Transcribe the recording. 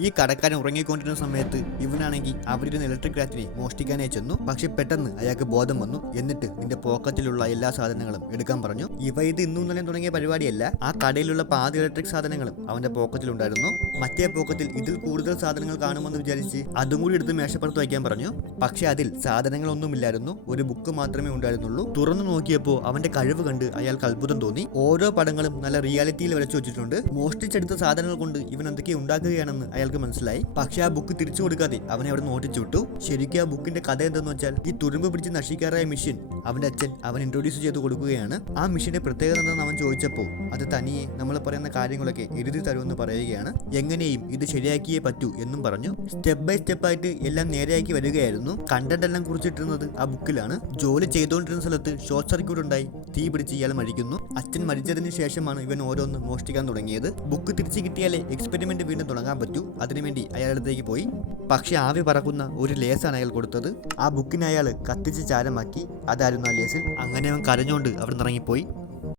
ഈ കടക്കാരൻ ഉറങ്ങിക്കൊണ്ടിരുന്ന സമയത്ത് ഇവനാണെങ്കിൽ അവിടെ ഇലക്ട്രിക് കാറ്റിനെ മോഷ്ടിക്കാനായി ചെന്നു. പക്ഷെ പെട്ടെന്ന് അയാൾക്ക് ബോധം വന്നു. എന്നിട്ട് നിന്റെ പോക്കറ്റിലുള്ള എല്ലാ സാധനങ്ങളും എടുക്കാൻ പറഞ്ഞു. ഇത് ഇന്നും ഇന്നലെയും തുടങ്ങിയ പരിപാടിയല്ല. ആ കടയിലുള്ള പാതി ഇലക്ട്രിക് സാധനങ്ങളും അവന്റെ പോക്കറ്റിലുണ്ടായിരുന്നു. മറ്റേ പോക്കറ്റിൽ ഇതിൽ കൂടുതൽ സാധനങ്ങൾ കാണുമെന്ന് വിചാരിച്ച് അതും കൂടി എടുത്ത് മേശപ്പുറത്ത് വയ്ക്കാൻ പറഞ്ഞു. പക്ഷെ അതിൽ സാധനങ്ങളൊന്നുമില്ലായിരുന്നു. ഒരു ബുക്ക് മാത്രമേ ഉണ്ടായിരുന്നുള്ളൂ. തുറന്നു നോക്കിയപ്പോൾ അവന്റെ കഴിവ് കണ്ട് അയാൾക്ക് അത്ഭുതം തോന്നി. ഓരോ പടങ്ങളും നല്ല റിയാലിറ്റിയിൽ വരച്ചു വെച്ചിട്ടുണ്ട്. മോഷ്ടിച്ചെടുത്ത സാധനങ്ങൾ കൊണ്ട് ഇവൻ എന്തൊക്കെ ഉണ്ടാക്കുകയാണെന്ന് അയാൾക്ക് മനസ്സിലായി. പക്ഷെ ആ ബുക്ക് തിരിച്ചു കൊടുക്കാതെ അവനെ അവിടെ നോട്ടിച്ചു വിട്ടു. ശരിക്കും ആ ബുക്കിന്റെ കഥ എന്തെന്ന് വെച്ചാൽ ഈ തുരുമ്പ് പിടിച്ച് നശിക്കാറായ മെഷീൻ അവന്റെ അച്ഛൻ അവൻ ഇൻട്രൊഡ്യൂസ് ചെയ്ത് കൊടുക്കുകയാണ്. ആ മെഷീന്റെ പ്രത്യേകത എന്താണെന്ന് അവൻ ചോദിച്ചപ്പോൾ അത് തനിയെ നമ്മൾ പറയുന്ന കാര്യങ്ങളൊക്കെ എഴുതി തരുമെന്ന് പറയുകയാണ്. എങ്ങനെയും ഇത് ശരിയാക്കിയേ പറ്റൂ എന്നും പറഞ്ഞു. സ്റ്റെപ്പ് ബൈ സ്റ്റെപ്പ് ആയിട്ട് എല്ലാം നേരെയാക്കി വരികയായിരുന്നു. കണ്ടന്റ് എല്ലാം കുറിച്ചിട്ടിരുന്നത് ആ ബുക്കിലാണ്. ജോലി ചെയ്തുകൊണ്ടിരുന്ന സ്ഥലത്ത് ഷോർട്ട് സർക്യൂട്ട് ഉണ്ടായി തീ പിടിച്ച് ഇയാൾ മരിക്കുന്നു. അച്ഛൻ മരിച്ചതിന് ശേഷമാണ് ഇവൻ ഓരോന്ന് മോഷ്ടിക്കാൻ തുടങ്ങിയത്. ബുക്ക് തിരിച്ചു കിട്ടിയാലേ എക്സ്പെരിമെന്റ് വീണ്ടും തുടങ്ങാൻ പറ്റൂ. അതിനുവേണ്ടി അയാളുടെ പോയി. പക്ഷെ ആവി പറക്കുന്ന ഒരു ലേസാണ് അയാൾ കൊടുത്തത്. ആ ബുക്കിനെ അയാൾ കത്തിച്ച് ചാരമാക്കി. അതായിരുന്നു ആ ലേസിൽ. അങ്ങനെ അവൻ കരഞ്ഞുകൊണ്ട് അവിടെ നിന്ന് ഇറങ്ങിപ്പോയി.